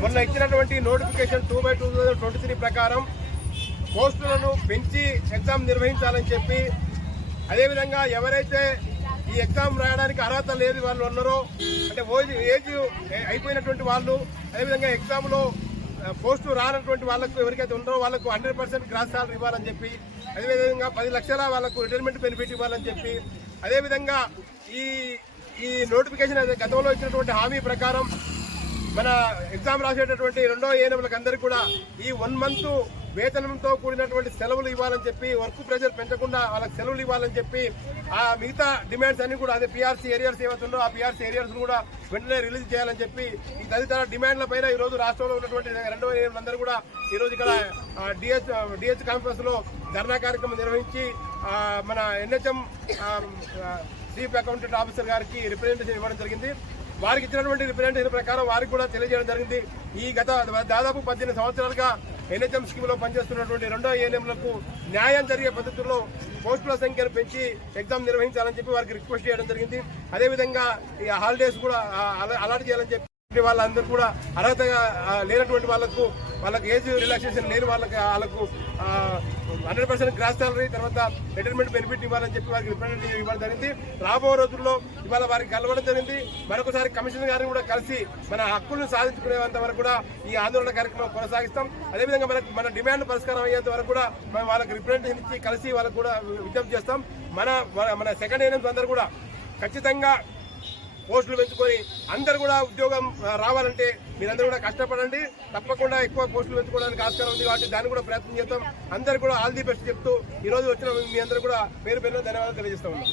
మొన్న ఇచ్చినటువంటి నోటిఫికేషన్ 2/2023 ప్రకారం పోస్టులను పెంచి ఎగ్జామ్ నిర్వహించాలని చెప్పి, అదేవిధంగా ఎవరైతే ఈ ఎగ్జామ్ రాయడానికి అర్హత లేని వాళ్ళు ఉన్నారో, అంటే ఏజ్ అయిపోయినటువంటి వాళ్ళు, అదేవిధంగా ఎగ్జామ్లో పోస్టు రానటువంటి వాళ్ళకు ఎవరికైతే ఉన్నారో వాళ్ళకు 100% గ్రాస్ సాలరీ ఇవ్వాలని చెప్పి, అదేవిధంగా 10 లక్షల వాళ్ళకు రిటైర్మెంట్ బెనిఫిట్ ఇవ్వాలని చెప్పి, అదేవిధంగా ఈ నోటిఫికేషన్ గతంలో ఇచ్చినటువంటి హామీ ప్రకారం మన ఎగ్జామ్ రాసేటటువంటి రెండో ఏఎన్ఎంలకు అందరికీ కూడా ఈ 1 మంత్ వేతనంతో కూడినటువంటి సెలవులు ఇవ్వాలని చెప్పి, వర్క్ ప్రెషర్ పెంచకుండా వాళ్ళకి సెలవులు ఇవ్వాలని చెప్పి, ఆ మిగతా డిమాండ్స్ అన్ని కూడా అదే పిఆర్సీ ఏరియాస్ ఏవైతుందో ఆ పిఆర్సీ ఏరియాస్ కూడా వెంటనే రిలీజ్ చేయాలని చెప్పి, ఈ తదితర డిమాండ్ల పైన ఈ రోజు రాష్ట్రంలో ఉన్నటువంటి రెండో ఏఎన్ఎంలందరూ కూడా ఈ రోజు ఇక్కడ డిహెచ్ కాంపస్ లో ధర్నా కార్యక్రమం నిర్వహించి మన ఎన్హెచ్ఎం చీఫ్ అకౌంటెంట్ ఆఫీసర్ గారికి రిప్రజెంటేషన్ ఇవ్వడం జరిగింది. వారికి ఇచ్చినటువంటి రిప్రజెంటేషన్ ప్రకారం వారికి కూడా తెలియజేయడం జరిగింది. ఈ దాదాపు 18 సంవత్సరాలుగా ఎన్హెచ్ఎం స్కీమ్ లో పనిచేస్తున్నటువంటి రెండో ఏఎన్ఎంలకు న్యాయం జరిగే పద్ధతుల్లో పోస్టుల సంఖ్యను పెంచి ఎగ్జామ్ నిర్వహించాలని చెప్పి వారికి రిక్వెస్ట్ చేయడం జరిగింది. అదేవిధంగా ఈ హాలిడేస్ కూడా అలాట్ చేయాలని చెప్పి వాళ్ళందరూ కూడా అర్హతగా లేనటువంటి వాళ్ళకు ఏజ్ రిలాక్సేషన్ లేని వాళ్ళకు 100% గ్రాస్ సాలరీ, తర్వాత రిటైర్మెంట్ బెనిఫిట్ ఇవ్వాలని చెప్పి వారికి రిప్రజెంటేషన్ ఇవ్వడం జరిగింది. రాబో రోజుల్లో ఇవాళ వారికి కలవడం జరిగింది. మరొకసారి కమిషనర్ గారిని కూడా కలిసి మన హక్కులను సాధించుకునేంత వరకు కూడా ఈ ఆందోళన కార్యక్రమం కొనసాగిస్తాం. అదేవిధంగా మన డిమాండ్ పరిష్కారం అయ్యేంత వరకు కూడా మనం వాళ్ళకి రిప్రజెంటేషన్ ఇచ్చి కలిసి వాళ్ళకు కూడా విజ్ఞప్తి చేస్తాం. మన సెకండ్ ఏఎన్ఎంస్ అందరూ కూడా ఖచ్చితంగా పోస్టులు పెంచుకొని అందరూ కూడా ఉద్యోగం రావాలంటే మీరందరూ కూడా కష్టపడండి. తప్పకుండా ఎక్కువ పోస్టులు పెంచుకోవడానికి ఆస్కారం ఉంది కాబట్టి దాన్ని కూడా ప్రయత్నం చేస్తాం. అందరూ కూడా ఆల్ ది బెస్ట్ చెప్తూ ఈ రోజు వచ్చిన మీ అందరూ కూడా పేరు ధన్యవాదాలు తెలియజేస్తా ఉన్నాం.